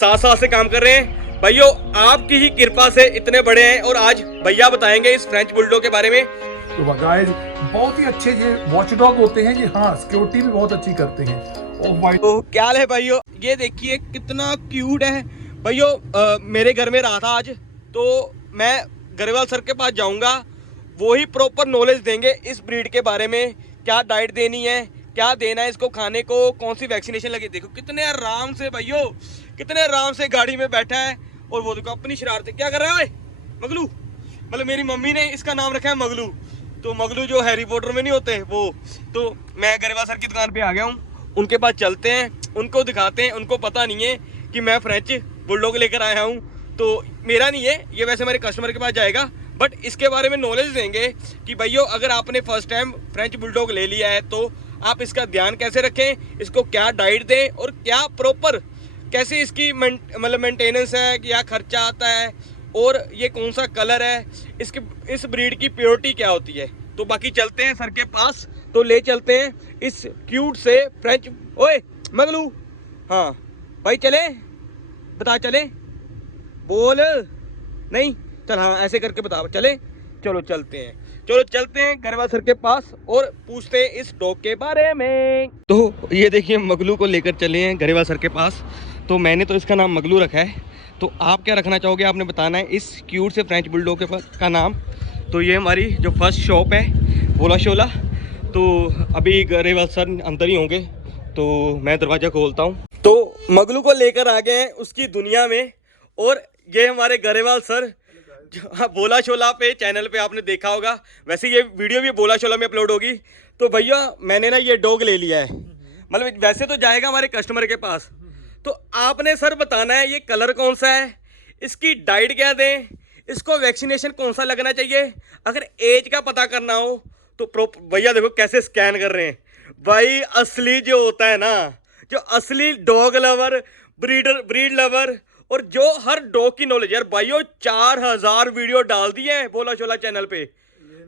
साथ से काम कर रहे हैं भाइयों, आपकी ही कृपा से इतने बड़े हैं। और आज भैया बताएंगे इस फ्रेंच बुलडॉग के बारे में। तो गाइस बहुत ही अच्छे ये वॉचडॉग होते हैं जी। हाँ, सिक्योरिटी भी बहुत अच्छी करते हैं। और वाइट तो क्या हाल है भाइयों, ये देखिए कितना क्यूट है भाइयों। मेरे घर में रहा था आज, तो मैं गरेवाल सर के पास जाऊंगा, वो ही प्रॉपर नॉलेज देंगे इस ब्रीड के बारे में। क्या डाइट देनी है, क्या देना है इसको खाने को, कौन सी वैक्सीनेशन लगी। देखो कितने आराम से भाइयों, कितने आराम से गाड़ी में बैठा है। और वो देखो अपनी शरारतें क्या कर रहा है मगलू। मतलब मेरी मम्मी ने इसका नाम रखा है मगलू। तो मगलू जो हैरी पॉटर में नहीं होते वो। तो मैं गरेवाल सर की दुकान पे आ गया हूँ, उनके पास चलते हैं, उनको दिखाते हैं। उनको पता नहीं है कि मैं फ्रेंच बुलडॉग लेकर आया हूँ। तो मेरा नहीं है ये, वैसे मेरे कस्टमर के पास जाएगा, बट इसके बारे में नॉलेज देंगे कि भैया अगर आपने फर्स्ट टाइम फ्रेंच बुलडॉग ले लिया है तो आप इसका ध्यान कैसे रखें, इसको क्या डाइट दें और क्या प्रॉपर कैसे इसकी मतलब मेंटेनेंस है, क्या खर्चा आता है, और ये कौन सा कलर है, इसके इस ब्रीड की प्योरिटी क्या होती है। तो बाकी चलते हैं सर के पास, तो ले चलते हैं इस क्यूट से फ्रेंच। ओए मगलू, हाँ भाई चले, बता चले, बोल नहीं, चल हाँ ऐसे करके बता चले। चलो चलते हैं, चलो चलते हैं गरेवाल सर के पास और पूछते हैं इस डॉग के बारे में। तो ये देखिए मगलू को लेकर चले हैं गरेवाल सर के पास। तो मैंने तो इसका नाम मगलू रखा है, तो आप क्या रखना चाहोगे, आपने बताना है इस क्यूट से फ्रेंच बुलडॉग का नाम। तो ये हमारी जो फर्स्ट शॉप है बोला शोला। तो अभी गरेवाल सर अंदर ही होंगे, तो मैं दरवाज़ा खोलता हूँ। तो मगलू को लेकर आ गए हैं उसकी दुनिया में। और ये हमारे गरेवाल सर, हाँ, बोला शोला पे चैनल पे आपने देखा होगा, वैसे ये वीडियो भी बोला शोला में अपलोड होगी। तो भैया मैंने ना ये डॉग ले लिया है, मतलब वैसे तो जाएगा हमारे कस्टमर के पास। तो आपने सर बताना है ये कलर कौन सा है, इसकी डाइट क्या दें, इसको वैक्सीनेशन कौन सा लगना चाहिए, अगर एज का पता करना हो तो भैया देखो कैसे स्कैन कर रहे हैं भाई। असली जो होता है ना, जो असली डॉग लवर, ब्रीड लवर, और जो हर डॉग की नॉलेज। यार भाइयों 4000 वीडियो डाल दिए हैं बोला शोला चैनल पे।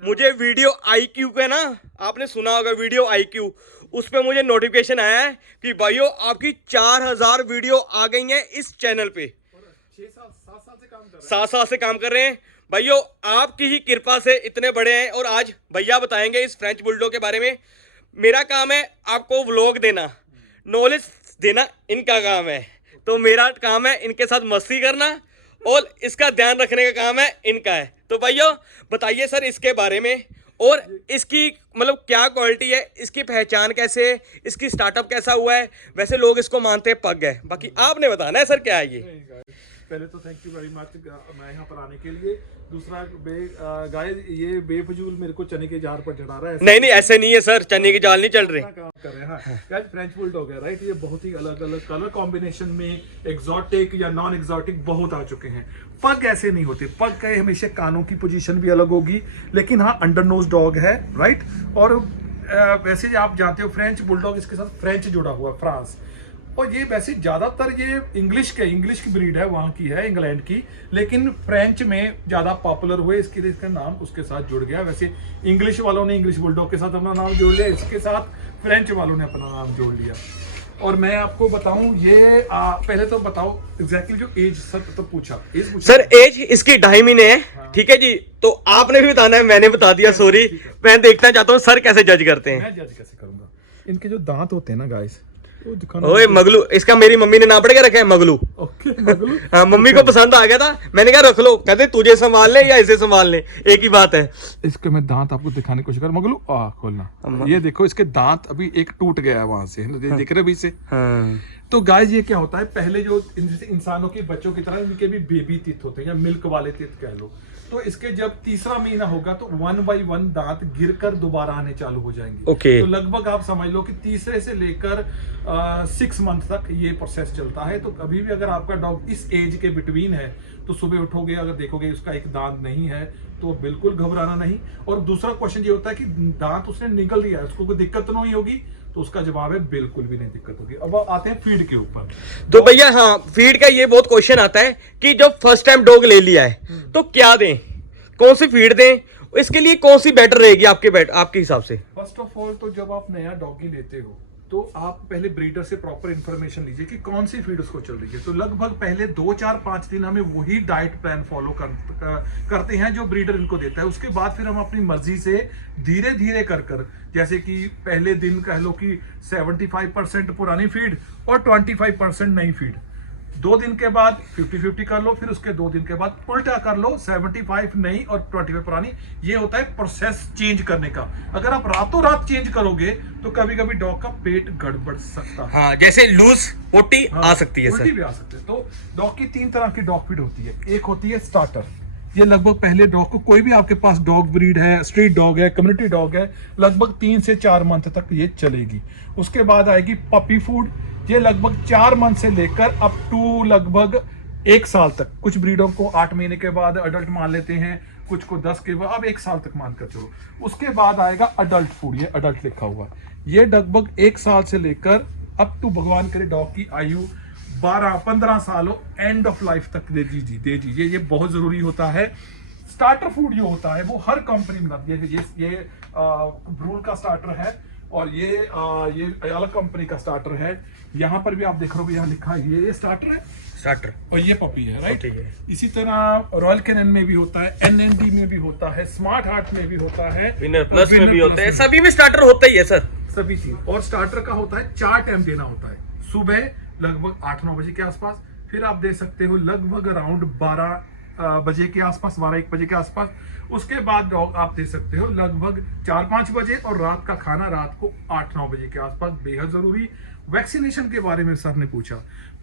मुझे वीडियो IQ का ना, आपने सुना होगा वीडियो IQ, उस पर मुझे नोटिफिकेशन आया है कि भाइयों आपकी 4000 वीडियो आ गई हैं इस चैनल पे। 7 साल से काम कर रहे हैं भाइयों, आपकी ही कृपा से इतने बड़े हैं। और आज भैया बताएंगे इस फ्रेंच बुलडॉग के बारे में। मेरा काम है आपको व्लॉग देना, नॉलेज देना इनका काम है। तो मेरा काम है इनके साथ मस्ती करना और इसका ध्यान रखने का काम है इनका है। तो भैया बताइए सर इसके बारे में, और इसकी मतलब क्या क्वालिटी है, इसकी पहचान कैसे है, इसकी स्टार्टअप कैसा हुआ है। वैसे लोग इसको मानते हैं पग है, बाकी आपने बताना है सर क्या है ये। पहले तो थैंक यू वेरी मच मैं यहाँ पर आने के लिए। दूसरा गाइस ये बेफजूल मेरे को चने के जार पर चढ़ा रहा है। नहीं ऐसे नहीं है सर, चने की जाल नहीं चल रहे। काम कर रहे हैं। हाँ गाइस, फ्रेंच बुलडॉग है राइट। ये बहुत ही अलग अलग कलर कॉम्बिनेशन में एग्जॉटिक या नॉन एग्जॉटिक बहुत आ चुके हैं। पग ऐसे नहीं होते, पग के हमेशा कानों की पोजीशन भी अलग होगी, लेकिन हाँ अंडर नोज डॉग है राइट। और वैसे आप जानते हो फ्रेंच बुलडॉग, इसके साथ फ्रेंच जुड़ा हुआ है, फ्रांस। और ये वैसे ज्यादातर ये इंग्लिश की ब्रीड है, वहाँ की है, इंग्लैंड की, लेकिन फ्रेंच में ज्यादा पॉपुलर हुए, इसके लिए इसका नाम उसके साथ जुड़ गया। वैसे इंग्लिश वालों ने इंग्लिश बुलडॉग के साथ अपना नाम जोड़ लिया, इसके साथ फ्रेंच वालों ने अपना नाम जोड़ लिया। और मैं आपको बताऊं ये पहले तो बताओ एग्जैक्टली जो एज सर तो पूछा सर। एज इसकी 2.5 महीने है। हाँ। ठीक है जी, तो आपने भी बताना है, मैंने बता दिया, सॉरी। मैं देखना चाहता हूँ सर कैसे जज करते हैं। मैं जज कैसे करूंगा, इनके जो दांत होते हैं ना गाइस, ओए मगलू, इसका मेरी मम्मी ने नाम पड़ के रखा है मगलू। ओके मगलू। हाँ, मम्मी को पसंद आ गया था, मैंने कहा रख लो, कहते तुझे संभाल ले या इसे संभाल ले, एक ही बात है। इसके मैं दांत आपको दिखाने की कोशिश कर मगलू, खोलना। ये देखो इसके दांत अभी एक टूट गया है वहां से, हाँ। दिख रहे भी से। हाँ। तो गाइस ये क्या होता है, पहले जो इंसानों के बच्चों की तरह इनके भी बेबी टीथ होते हैं या मिल्क वाले टीथ कह लो। तो इसके जब तीसरा महीना होगा तो 1 by 1 दांत गिरकर दोबारा आने चालू हो जाएंगे। ओके। तो लगभग आप समझ लो कि तीसरे से लेकर 6 मंथ तक ये प्रोसेस चलता है। तो कभी भी अगर आपका डॉग इस एज के बिटवीन है तो सुबह उठोगे अगर देखोगे उसका एक दांत नहीं है तो बिल्कुल घबराना नहीं। और दूसरा क्वेश्चन ये होता है कि दांत उसने निकल दिया, उसको कोई दिक्कत तो नहीं होगी, तो उसका जवाब है बिल्कुल भी नहीं दिक्कत होगी। अब आते हैं फीड के ऊपर। तो भैया हाँ, फीड का ये बहुत क्वेश्चन आता है कि जब फर्स्ट टाइम डॉग ले लिया है तो क्या दें, कौन सी फीड दें, इसके लिए कौन सी बेटर रहेगी आपके हिसाब से। फर्स्ट ऑफ ऑल तो जब आप नया डॉगी लेते हो तो आप पहले ब्रीडर से प्रॉपर इंफॉर्मेशन लीजिए कि कौन सी फीड उसको चल रही है। तो लगभग पहले 2 4 5 दिन हमें वही डाइट प्लान फॉलो करते हैं जो ब्रीडर इनको देता है। उसके बाद फिर हम अपनी मर्जी से धीरे धीरे कर जैसे कि पहले दिन कह लो कि 75% पुरानी फीड और 25% नई फीड, 2 दिन के बाद 50-50 कर लो, फिर उसके 2 दिन के बाद उल्टा कर लो, 75 नई और 25 पुरानी। ये होता है प्रोसेस चेंज करने का। अगर आप रातों रात चेंज करोगे तो कभी कभी डॉग का पेट गड़बड़ सकता है। हाँ, जैसे लूज पोटी आ सकती है उल्टी सर। भी आ सकते हैं। तो डॉग की 3 तरह की डॉग फीड होती है। एक होती है स्टार्टर, ये लगभग पहले डॉग को, कोई भी आपके पास डॉग ब्रीड है, स्ट्रीट डॉग है, कम्युनिटी डॉग है, लगभग 3 से 4 मंथ तक ये चलेगी। उसके बाद आएगी पपी फूड, ये लगभग 4 मंथ से लेकर अप टू लगभग 1 साल तक। कुछ ब्रीडों को 8 महीने के बाद अडल्ट मान लेते हैं, कुछ को 10 के बाद, अब 1 साल तक मानकर चलो। उसके बाद आएगा अडल्ट फूड, ये अडल्ट लिखा हुआ, ये लगभग 1 साल से लेकर अप टू भगवान करे डॉग की आयु 12-15 साल हो, एंड ऑफ लाइफ तक दे दीजिए। ये बहुत जरूरी होता है। स्टार्टर फूड जो होता है वो हर कंपनी में बनाती है। ये ब्रूल का स्टार्टर है और ये अलग कंपनी का स्टार्टर है। यहाँ पर भी आप देख रहे हो, यहाँ लिखा है ये स्टार्टर है, स्टार्टर, और ये पपी है, राइट। ठीक है। इसी तरह रॉयल कैनन में भी होता है, एनएनडी में भी होता है, स्मार्ट हार्ट में भी होता है, विनर प्लस में भी Winner होते Plus हैं, में। सभी में स्टार्टर होता ही है सर। सभी चीज। और स्टार्टर का होता है 4 टाइम देना होता है, सुबह लगभग 8-9 बजे के आसपास, फिर आप दे सकते हो लगभग अराउंड 12 बजे के आसपास, 12-1 बजे के आसपास। उसके बाद डॉग आप दे सकते हो लगभग 4-5 बजे, और रात का खाना रात को 8-9 बजे के आसपास। बेहद जरूरी। वैक्सीनेशन के बारे में सर ने पूछा,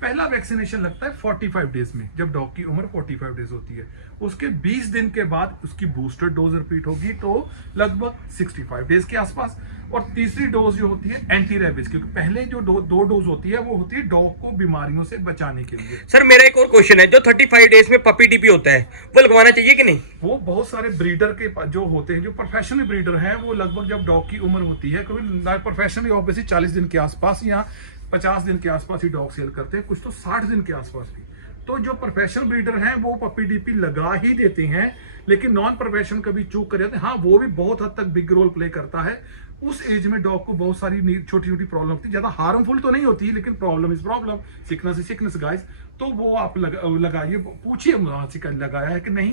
पहला वैक्सीनेशन लगता है 45 डेज में, जब डॉग की उम्र 45 डेज होती है। उसके 20 दिन के बाद उसकी बूस्टर डोज रिपीट होगी, तो लगभग 65 डेज के आसपास। और तीसरी डोज जो होती है एंटी रेबीज, क्योंकि पहले जो 2 डोज होती है वो होती है डॉग को बीमारियों से बचाने के लिए। सर मेरा एक और क्वेश्चन है, जो 35 डेज में पपी टीपी होता है वो लगवाना चाहिए कि नहीं? वो बहुत सारे ब्रीडर के जो होते हैं, जो प्रोफेशनल ब्रीडर हैं, वो लगभग जब डॉग की उम्र होती है, क्योंकि प्रोफेशनली ऑब्वियसली 40 दिन के आसपास या 50 दिन के आसपास ही डॉग सेल करते हैं, कुछ तो 60 दिन के आसपास भी। तो जो प्रोफेशनल ब्रीडर हैं वो पपी डीपी लगा ही देते हैं, लेकिन नॉन प्रोफेशनल कभी चूक कर जाते हैं। हाँ, वो भी बहुत हद तक बिग रोल प्ले करता है। उस एज में डॉग को बहुत सारी छोटी छोटी प्रॉब्लम होती है, ज्यादा हार्मफुल तो नहीं होती, लेकिन problem is problem, sickness is sickness guys. तो वो आप लगाइए, पूछिए मुझसे लगाया है कि नहीं।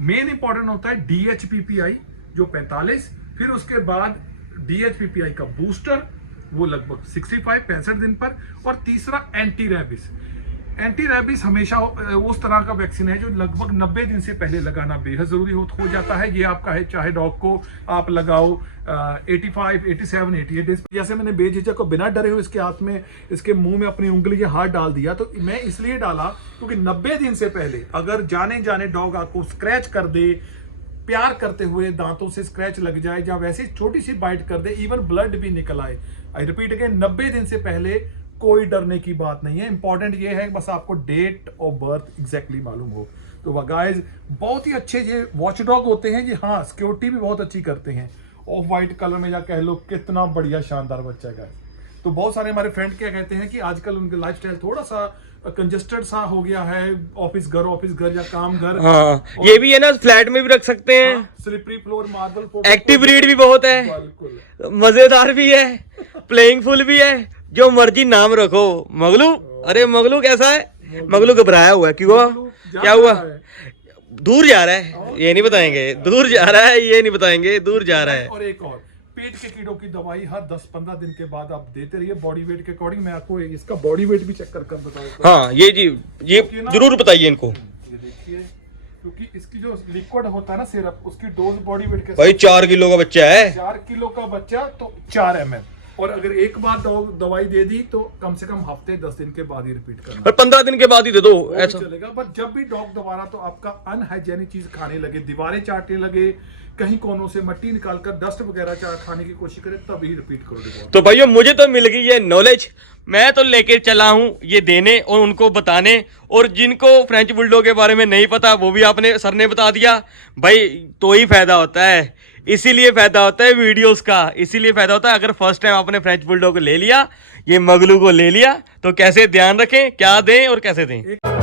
मेन इंपॉर्टेंट होता है DHPPI जो 45, फिर उसके बाद DHPPI का बूस्टर, वो लगभग 65 दिन पर। और तीसरा एंटी रेबिस। एंटी रेबिस हमेशा उस तरह का वैक्सीन है जो लगभग 90 दिन से पहले लगाना बेहद जरूरी हो जाता है। ये आपका है, चाहे डॉग को आप लगाओ 85, 87, 88 डेज। जैसे मैंने बेझिझक को बिना डरे हुए इसके हाथ में, इसके मुंह में अपनी उंगली या हाथ डाल दिया, तो मैं इसलिए डाला क्योंकि 90 दिन से पहले अगर जाने डॉग आपको स्क्रैच कर दे, प्यार करते हुए दांतों से स्क्रैच लग जाए, या वैसे छोटी सी बाइट कर दे, इवन ब्लड भी निकल आए, आई रिपीट अगेन, 90 दिन से पहले कोई डरने की बात नहीं है। इंपॉर्टेंट ये है बस आपको डेट ऑफ बर्थ एग्जैक्टली मालूम हो। तो गाइस बहुत ही अच्छे ये वॉच डॉग होते हैं ये। हाँ, सिक्योरिटी भी बहुत अच्छी करते हैं। ऑफ वाइट कलर में या कह लो, कितना बढ़िया शानदार बच्चा है गाइस। तो बहुत सारे हमारे फ्रेंड क्या कहते हैं कि आजकल उनका लाइफस्टाइल थोड़ा सा कंजेस्टेड सा हो गया है, ऑफिस घर या काम घर। हाँ, ये भी है ना, फ्लैट में भी रख सकते हैं। Slippery floor, marble floor, active breed भी बहुत है, बिल्कुल मजेदार भी है, प्लेइंग फुल भी है, जो मर्जी नाम रखो। मगलू, अरे मगलू कैसा है? मगलू घबराया हुआ है, क्यों हुआ? क्या हुआ? दूर जा रहा है, ये नहीं बताएंगे। दूर जा रहा है, ये नहीं बताएंगे, दूर जा रहा है। और एक और, पेट के कीड़ों की दवाई हर 10-15 दिन के बाद आप देते रहिए, बॉडी वेट के अकॉर्डिंग। मैं आपको इसका बॉडी वेट भी चेक कर बताऊंगा। हाँ, ये जी, ये जरूर बताइए इनको। ये देखिए, क्योंकि इसकी जो लिक्विड होता है ना सिरप, उसकी डोज बॉडी वेट के भाई 4 किलो का बच्चा है। 4 किलो का बच्चा तो 4 ml। और अगर एक बार दवाई दे दी तो कम से कम हफ्ते 10 दिन के बाद ही रिपीट करना, और 15 दिन के बाद ही दे दो, वो भी ऐसा चलेगा। बट जब भी डॉग दोबारा तो आपका अनहाइजेनिक चीज खाने लगे, दीवारें चाटने लगे, कहीं कोनों से मट्टी निकालकर डस्ट वगैरह खाने की कोशिश करें, तभी रिपीट करो डिवॉर्स। तो भाइयों, मुझे तो मिल गई ये नॉलेज, मैं तो लेके चला हूँ ये देने और उनको बताने। और जिनको फ्रेंच बुलडॉग के बारे में नहीं पता, वो भी आपने सर ने बता दिया भाई, तो ही फायदा होता है। इसीलिए फायदा होता है वीडियोस का, इसीलिए फायदा होता है। अगर फर्स्ट टाइम आपने फ्रेंच बुलडॉग को ले लिया, ये मगलू को ले लिया, तो कैसे ध्यान रखें, क्या दें और कैसे दें।